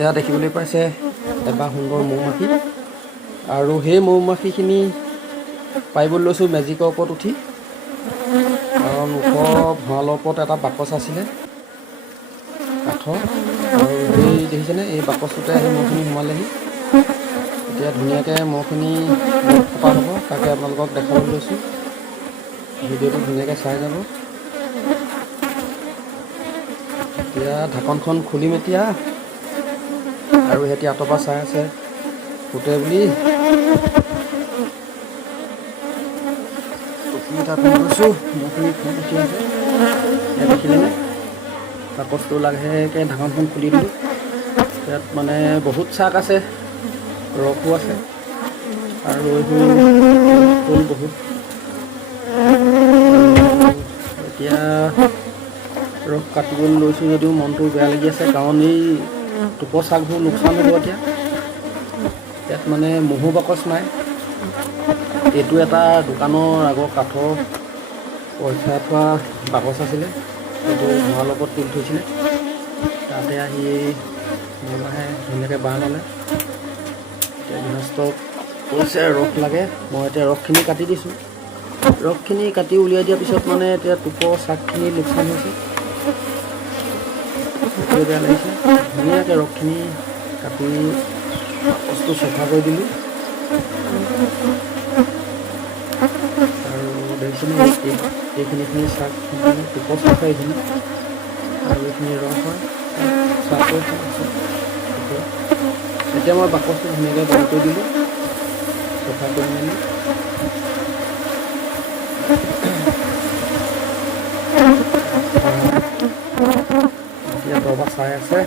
এয়া দেখিবলৈ পাইছে এটা সুন্দৰ মৌমাখি আৰু সেই মৌমাখিখিনি পাৰিবলৈ লৈছোঁ মেজিকৰ ওপৰত উঠি, কাৰণ ওপৰ ভঁৰালৰ ওপৰত এটা বাকচ আছিলে কাঠৰ, আৰু সেই দেখিছেনে এই বাকচটোতে আহি মৌখিনি সোমালেহি। এতিয়া ধুনীয়াকৈ মৌখিনি কটা হ'ব, তাকে আপোনালোকক দেখাবলৈ লৈছোঁ। ভিডিঅ'টো ধুনীয়াকৈ চাই যাব। এতিয়া ঢাকনখন খুলিম এতিয়া, আৰু সিহঁতি আঁতৰ পৰা চাই আছে ফুটে বুলি। তাত গৈছোঁ মৌখিনি ফুট উঠি আছে, ইয়াত দেখিলেনে বাকচটো লাহেকৈ ঢাকনখন খুলি দিলোঁ। ইয়াত মানে বহুত চাক আছে, ৰসো আছে, আৰু এইবোৰ ফুল বহুত। এতিয়া ৰস কাটিবলৈ লৈছোঁ যদিও মনটো বেয়া লাগি আছে, কাৰণ এই টোপৰ চাকবোৰ লোকচান হ'ব। এতিয়া ইয়াত মানে মহু বাকচ নাই। এইটো এটা দোকানৰ আগৰ কাঠৰ পইচা থোৱা বাকচ আছিলে, সেইটো ভঁৰালৰ ওপৰত তুলি থৈছিলে। তাতে আহি মৌমাহে ধুনীয়াকৈ বাঁহ ল'লে। এতিয়া গৃহস্থক কৈছে ৰস লাগে, মই এতিয়া ৰসখিনি কাটি দিছোঁ। ৰসখিনি কাটি উলিয়াই দিয়াৰ পিছত মানে এতিয়া টোপৰ চাকখিনি লোকচান হৈছে, সেইটোৱে বেয়া লাগিছে। ধুনীয়াকৈ ৰসখিনি কাটি বাকচটো চফা কৰি দিলোঁ, আৰু দেখিছেনে এইখিনি চাক টোপৰ চাক হয় এইখিনি, আৰু এইখিনি ৰস হয় চাকৰ আছে। এতিয়া মই বাকচটো ধুনীয়াকৈ বন্ধ কৰি দিলোঁ, চফা কৰি মেলি। এতিয়া দবা চাই আছে।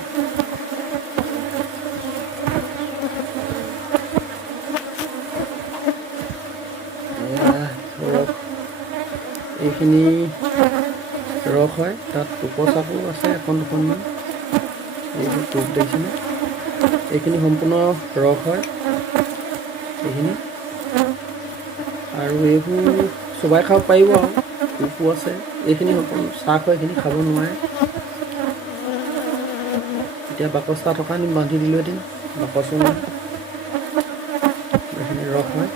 এইখিনি ৰস হয়, তাত টোপৰ চাকো আছে এখন দুখনমান। এইবোৰ টোপ দেখিছেনে, এইখিনি সম্পূৰ্ণ ৰস হয় এইখিনি, আৰু এইবোৰ চোবাই খাব পাৰিব, আৰু টোপো আছে। এইখিনি সম্পূৰ্ণ চাক হয়, এইখিনি খাব নোৱাৰে। এতিয়া বাকচ এটা থকা বান্ধি দিলোঁহেঁতেন, বাকচো নাই, এইখিনি ৰস হয়।